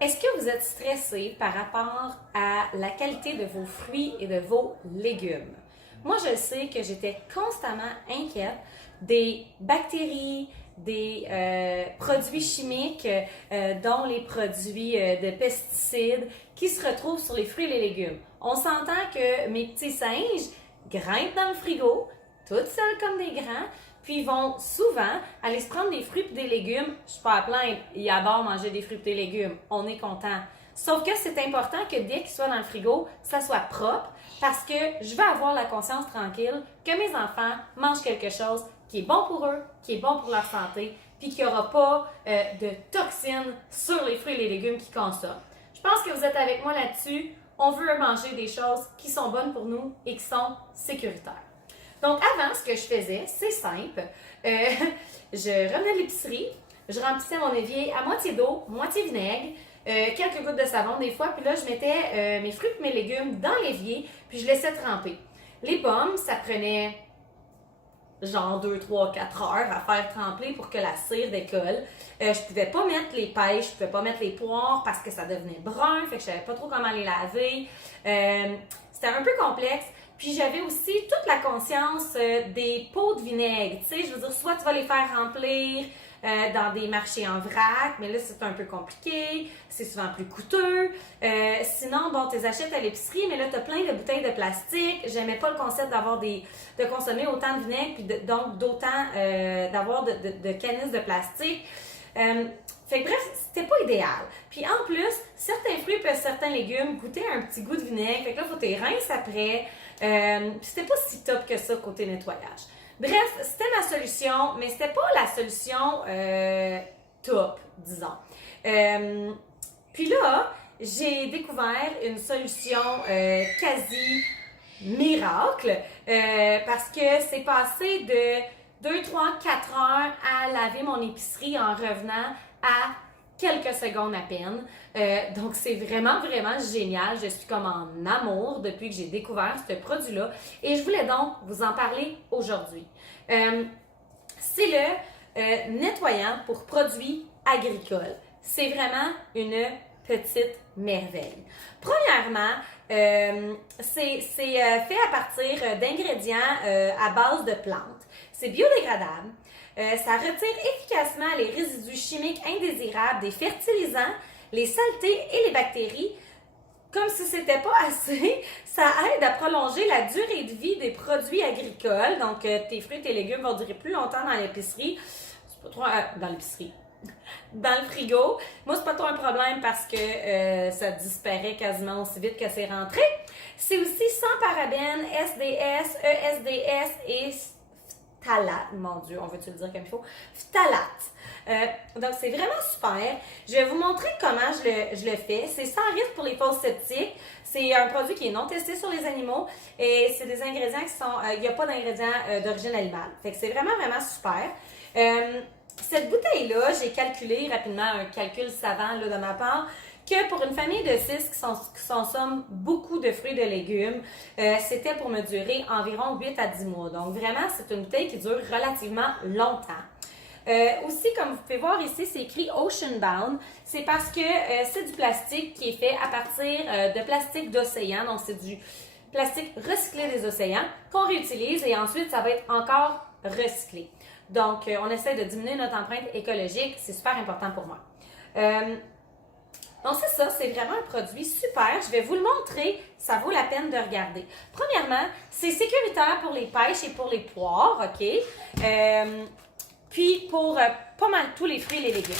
Est-ce que vous êtes stressé par rapport à la qualité de vos fruits et de vos légumes? Moi, je sais que j'étais constamment inquiète des bactéries, des produits chimiques, dont les produits de pesticides qui se retrouvent sur les fruits et les légumes. On s'entend que mes petits singes grimpent dans le frigo, toutes seules comme des grands, puis ils vont souvent aller se prendre des fruits et des légumes. Je suis pas à plaindre, ils adorent manger des fruits et des légumes. On est content. Sauf que c'est important que dès qu'ils soient dans le frigo, ça soit propre parce que je veux avoir la conscience tranquille que mes enfants mangent quelque chose qui est bon pour eux, qui est bon pour leur santé, puis qu'il n'y aura pas de toxines sur les fruits et les légumes qu'ils consomment. Je pense que vous êtes avec moi là-dessus. On veut manger des choses qui sont bonnes pour nous et qui sont sécuritaires. Donc, avant, ce que je faisais, c'est simple. Je revenais de l'épicerie, je remplissais mon évier à moitié d'eau, moitié vinaigre, quelques gouttes de savon des fois, puis là, je mettais mes fruits et mes légumes dans l'évier, puis je laissais tremper. Les pommes, ça prenait genre 2, 3, 4 heures à faire tremper pour que la cire décolle. Je pouvais pas mettre les pêches, je pouvais pas mettre les poires parce que ça devenait brun, fait que je savais pas trop comment les laver. C'était un peu complexe. Puis j'avais aussi toute la conscience des pots de vinaigre. Tu sais, je veux dire, soit tu vas les faire remplir dans des marchés en vrac, mais là, c'est un peu compliqué. C'est souvent plus coûteux. Sinon, bon, tu les achètes à l'épicerie, mais là, tu as plein de bouteilles de plastique. J'aimais pas le concept de consommer autant de vinaigre, puis donc d'autant d'avoir de canisses de plastique. Fait que bref, c'était pas idéal. Puis en plus, certains fruits et certains légumes goûtaient un petit goût de vinaigre. Fait que là, il faut tes rinces après. Puis c'était pas si top que ça côté nettoyage. Bref, c'était ma solution, mais c'était pas la solution top, disons. Puis là, j'ai découvert une solution quasi miracle parce que c'est passé de 2, 3, 4 heures à laver mon épicerie en revenant à quelques secondes à peine. Donc, c'est vraiment, vraiment génial. Je suis comme en amour depuis que j'ai découvert ce produit-là. Et je voulais donc vous en parler aujourd'hui. C'est le nettoyant pour produits agricoles. C'est vraiment une petite merveille. Premièrement, c'est fait à partir d'ingrédients à base de plantes. C'est biodégradable. Ça retire efficacement les résidus chimiques indésirables des fertilisants, les saletés et les bactéries. Comme si c'était pas assez, ça aide à prolonger la durée de vie des produits agricoles. Donc, tes fruits et tes légumes vont durer plus longtemps dans l'épicerie. C'est pas trop dans l'épicerie. Dans le frigo. Moi, c'est pas trop un problème parce que ça disparaît quasiment aussi vite que c'est rentré. C'est aussi sans parabènes, SDS, ESDS et phtalate. Mon Dieu, on veut-tu le dire comme il faut? Phtalate. Donc, c'est vraiment super. Je vais vous montrer comment je le fais. C'est sans risque pour les fosses septiques. C'est un produit qui est non testé sur les animaux et c'est des ingrédients qui sont... Il n'y a pas d'ingrédients d'origine animale. Fait que c'est vraiment, vraiment super. Cette bouteille-là, j'ai calculé rapidement un calcul savant là, de ma part que pour une famille de 6 qui consomment beaucoup de fruits et de légumes, c'était pour me durer environ 8 à 10 mois. Donc vraiment, c'est une bouteille qui dure relativement longtemps. Aussi, comme vous pouvez voir ici, c'est écrit Ocean Bound. C'est parce que c'est du plastique qui est fait à partir de plastique d'océan. Donc, c'est du plastique recyclé des océans qu'on réutilise et ensuite, ça va être encore recyclé. Donc, on essaie de diminuer notre empreinte écologique. C'est super important pour moi. Donc, c'est ça. C'est vraiment un produit super. Je vais vous le montrer. Ça vaut la peine de regarder. Premièrement, c'est sécuritaire pour les pêches et pour les poires. OK? Puis pour pas mal tous les fruits et les légumes.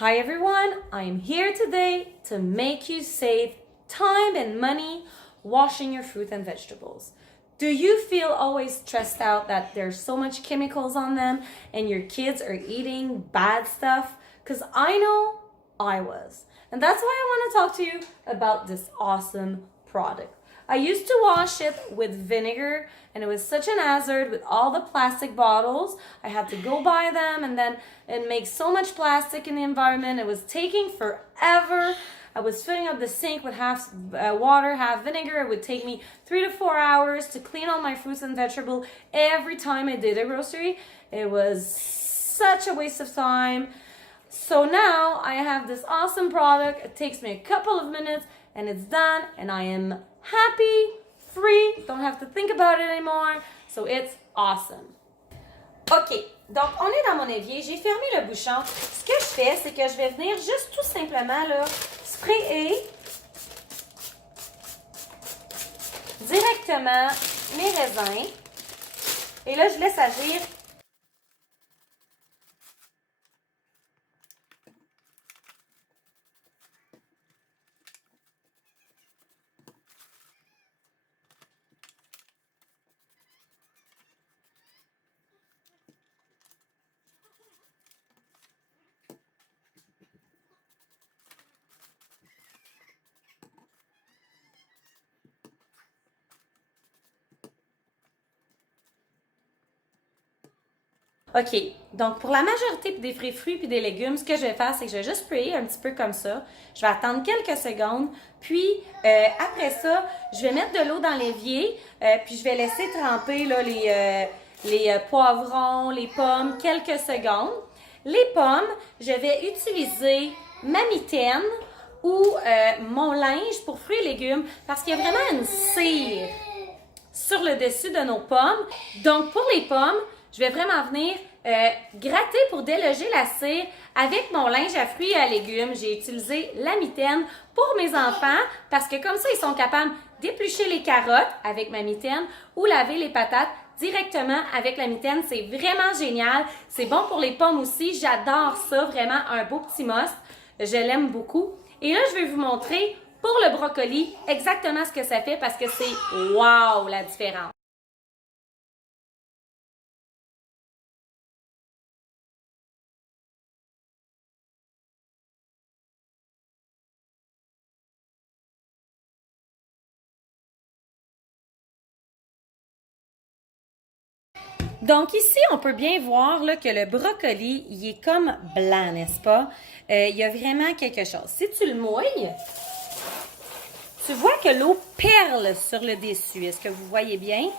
Hi everyone, I'm here today to make you save time and money washing your fruit and vegetables. Do you feel always stressed out that there's so much chemicals on them and your kids are eating bad stuff? Because I know I was. And that's why I want to talk to you about this awesome product. I used to wash it with vinegar and it was such an hazard with all the plastic bottles. I had to go buy them and then it makes so much plastic in the environment. It was taking forever. I was filling up the sink with half water, half vinegar. It would take me 3 to 4 hours to clean all my fruits and vegetables every time I did a grocery. It was such a waste of time. So now I have this awesome product. It takes me a couple of minutes and it's done and I am happy, free, don't have to think about it anymore. So it's awesome. OK, donc on est dans mon évier, j'ai fermé le bouchon. Ce que je fais, c'est que je vais venir juste tout simplement là, sprayer directement mes raisins. Et là, je laisse agir. OK, donc pour la majorité des fruits puis des légumes, ce que je vais faire, c'est que je vais juste sprayer un petit peu comme ça. Je vais attendre quelques secondes, puis après ça, je vais mettre de l'eau dans l'évier, puis je vais laisser tremper là, les poivrons, les pommes, quelques secondes. Les pommes, je vais utiliser ma mitaine ou mon linge pour fruits et légumes parce qu'il y a vraiment une cire sur le dessus de nos pommes. Donc pour les pommes, je vais vraiment venir gratter pour déloger la cire avec mon linge à fruits et à légumes. J'ai utilisé la mitaine pour mes enfants parce que comme ça, ils sont capables d'éplucher les carottes avec ma mitaine ou laver les patates directement avec la mitaine. C'est vraiment génial. C'est bon pour les pommes aussi. J'adore ça. Vraiment un beau petit must. Je l'aime beaucoup. Et là, je vais vous montrer pour le brocoli exactement ce que ça fait parce que c'est wow la différence. Donc ici, on peut bien voir là, que le brocoli, il est comme blanc, n'est-ce pas? Il y a vraiment quelque chose. Si tu le mouilles, tu vois que l'eau perle sur le dessus. Est-ce que vous voyez bien?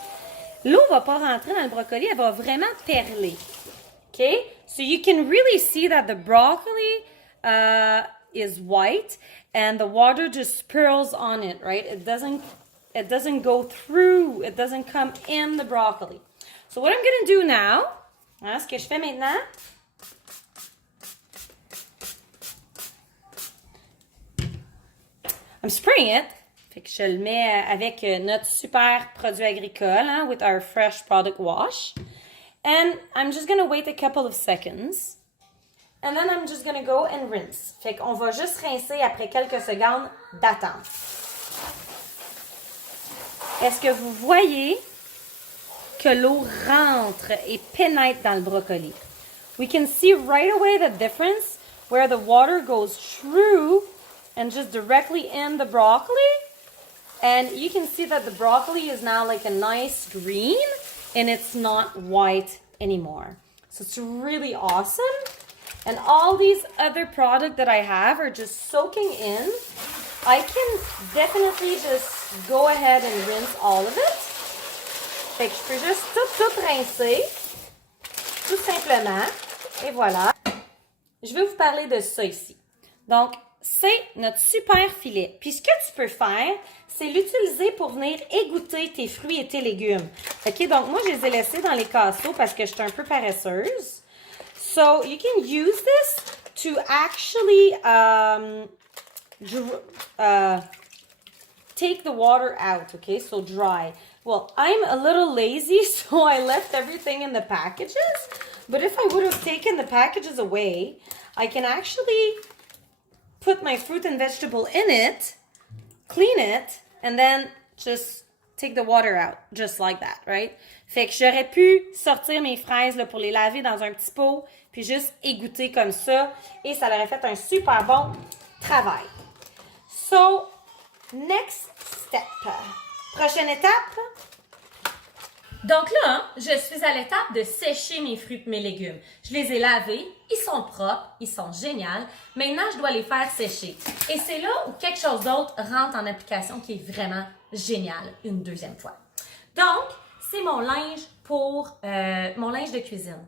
L'eau ne va pas rentrer dans le brocoli, elle va vraiment perler. OK? So you can really see that the broccoli is white and the water just spills on it, right? It doesn't go through, it doesn't come in the broccoli. So what I'm going to do now, ce que je fais maintenant, I'm spraying it. Fait que je le mets avec notre super produit agricole, hein, with our fresh product wash. And I'm just going to wait a couple of seconds. And then I'm just going to go and rinse. Fait qu'on va juste rincer après quelques secondes d'attente. Est-ce que vous voyez que l'eau rentre et pénètre dans le brocoli? We can see right away the difference where the water goes through and just directly in the broccoli. And you can see that the broccoli is now like a nice green and it's not white anymore. So it's really awesome. And all these other products that I have are just soaking in. I can definitely just go ahead and rinse all of it. Fait que je peux juste tout rincer, tout simplement. Et voilà. Je vais vous parler de ça ici. Donc, c'est notre super filet. Puis ce que tu peux faire, c'est l'utiliser pour venir égoutter tes fruits et tes légumes. OK, donc moi, je les ai laissés dans les casseaux parce que j'étais un peu paresseuse. So, you can use this to actually take the water out, okay? So dry. Well, I'm a little lazy, so I left everything in the packages. But if I would have taken the packages away, I can actually put my fruit and vegetable in it, clean it, and then just take the water out, just like that, right? Fait que j'aurais pu sortir mes fraises là, pour les laver dans un petit pot, puis juste égoutter comme ça, et ça aurait fait un super bon travail. So, next step. Prochaine étape. Donc là, je suis à l'étape de sécher mes fruits et mes légumes. Je les ai lavés, ils sont propres, ils sont géniaux. Maintenant, je dois les faire sécher. Et c'est là où quelque chose d'autre rentre en application qui est vraiment génial une deuxième fois. Donc, c'est mon linge pour mon linge de cuisine.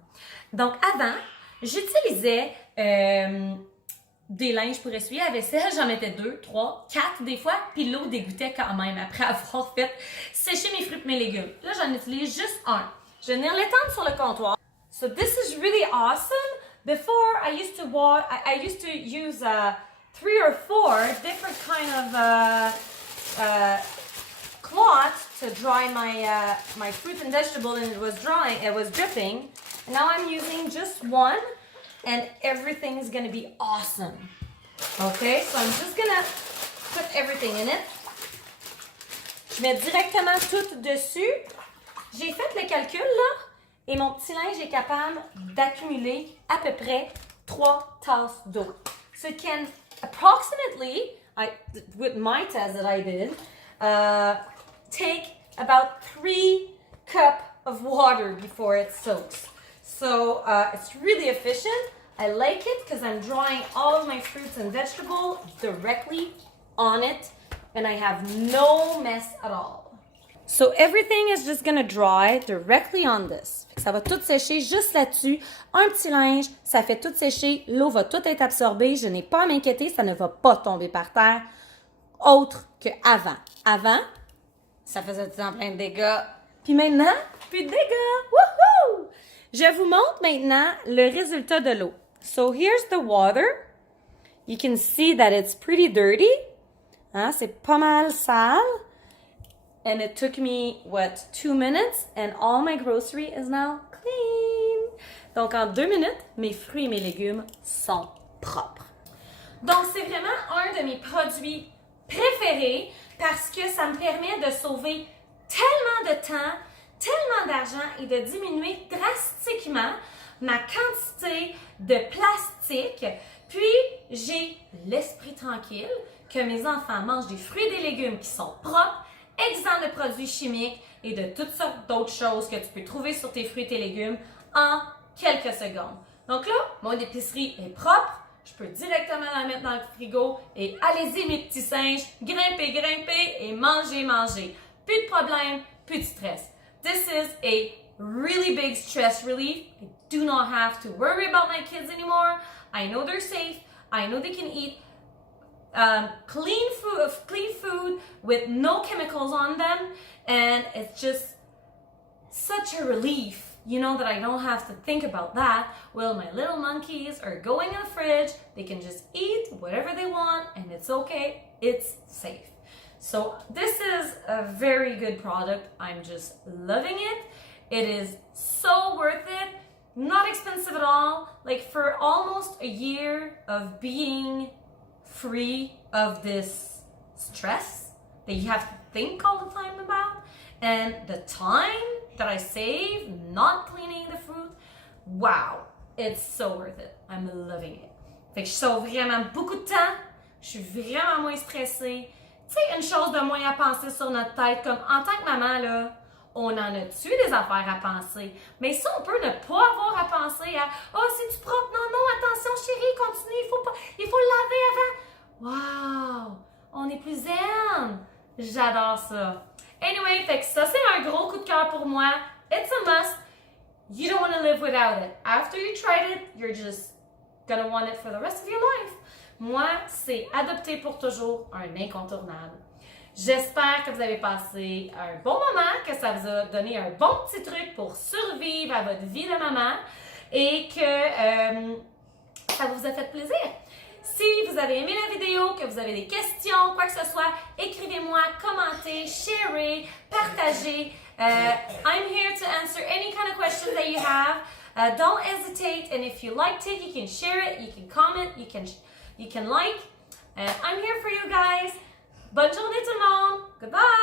Donc avant, j'utilisais des linges pour essuyer la vaisselle, j'en mettais 2, 3, 4 des fois, puis l'eau dégoûtait quand même après avoir fait sécher mes fruits et mes légumes. Là, j'en utilise juste un. Je vais venir l'étendre sur le comptoir. So this is really awesome. Before, I used to use 3 or 4 different kind of cloth to dry my fruit and vegetable, and it was dripping. And now I'm using just one, and everything is gonna be awesome. Okay, so I'm just gonna put everything in it. Je mets directement tout dessus. J'ai fait le calcul là, et mon petit linge est capable d'accumuler à peu près 3 tasses d'eau. So it can approximately, with my test that I did, take about 3 cups of water before it soaks. So it's really efficient. I like it because I'm drying all of my fruits and vegetables directly on it, and I have no mess at all. So everything is just gonna dry directly on this. Ça va tout sécher juste là-dessus. Un petit linge, ça fait tout sécher. L'eau va tout être absorbée. Je n'ai pas à m'inquiéter, ça ne va pas tomber par terre. Autre qu'avant. Avant, ça faisait tout en plein de dégâts. Puis maintenant, plus de dégâts. Woohoo! Je vous montre maintenant le résultat de l'eau. So here's the water. You can see that it's pretty dirty. Hein, c'est pas mal sale. And it took me, 2 minutes, and all my grocery is now clean. Donc, en 2 minutes, mes fruits et mes légumes sont propres. Donc, c'est vraiment un de mes produits préférés parce que ça me permet de sauver tellement de temps, tellement d'argent et de diminuer drastiquement ma quantité de plastique. Puis, j'ai l'esprit tranquille que mes enfants mangent des fruits et des légumes qui sont propres, exempts de produits chimiques et de toutes sortes d'autres choses que tu peux trouver sur tes fruits et tes légumes en quelques secondes. Donc là, mon épicerie est propre. Je peux directement la mettre dans le frigo et allez-y mes petits singes, grimpez, grimpez et mangez, mangez. Plus de problème, plus de stress. This is a really big stress relief. I do not have to worry about my kids anymore. I know they're safe. I know they can eat clean food with no chemicals on them, and it's just such a relief, you know, that I don't have to think about that. Well, my little monkeys are going in the fridge. They can just eat whatever they want, and it's okay. It's safe. So this is a very good product. I'm just loving it. It is so worth it. Not expensive at all. Like, for almost a year of being free of this stress that you have to think all the time about, and the time that I save not cleaning the fruit, wow, it's so worth it. I'm loving it. Fait que je sauve vraiment beaucoup de temps, je suis vraiment moins stressée. Tu sais, une chose de moins à penser sur notre tête, comme en tant que maman, là, on en a-tu des affaires à penser? Mais ça, on peut ne pas avoir à penser à « Oh, c'est-tu propre? Non, non, attention chérie, continue, il faut le laver avant. » Wow! On est plus zen! J'adore ça. Anyway, fait que ça, c'est un gros coup de cœur pour moi. It's a must. You don't want to live without it. After you tried it, you're just gonna want it for the rest of your life. Moi, c'est adopter pour toujours un incontournable. J'espère que vous avez passé un bon moment, que ça vous a donné un bon petit truc pour survivre à votre vie de maman et que ça vous a fait plaisir. Si vous avez aimé la vidéo, que vous avez des questions, quoi que ce soit, écrivez-moi, commentez, sharez, partagez. I'm here to answer any kind of questions that you have. Don't hesitate, and if you liked it, you can share it, you can comment, you can like. I'm here for you guys. Bonne journée tout le monde. Goodbye.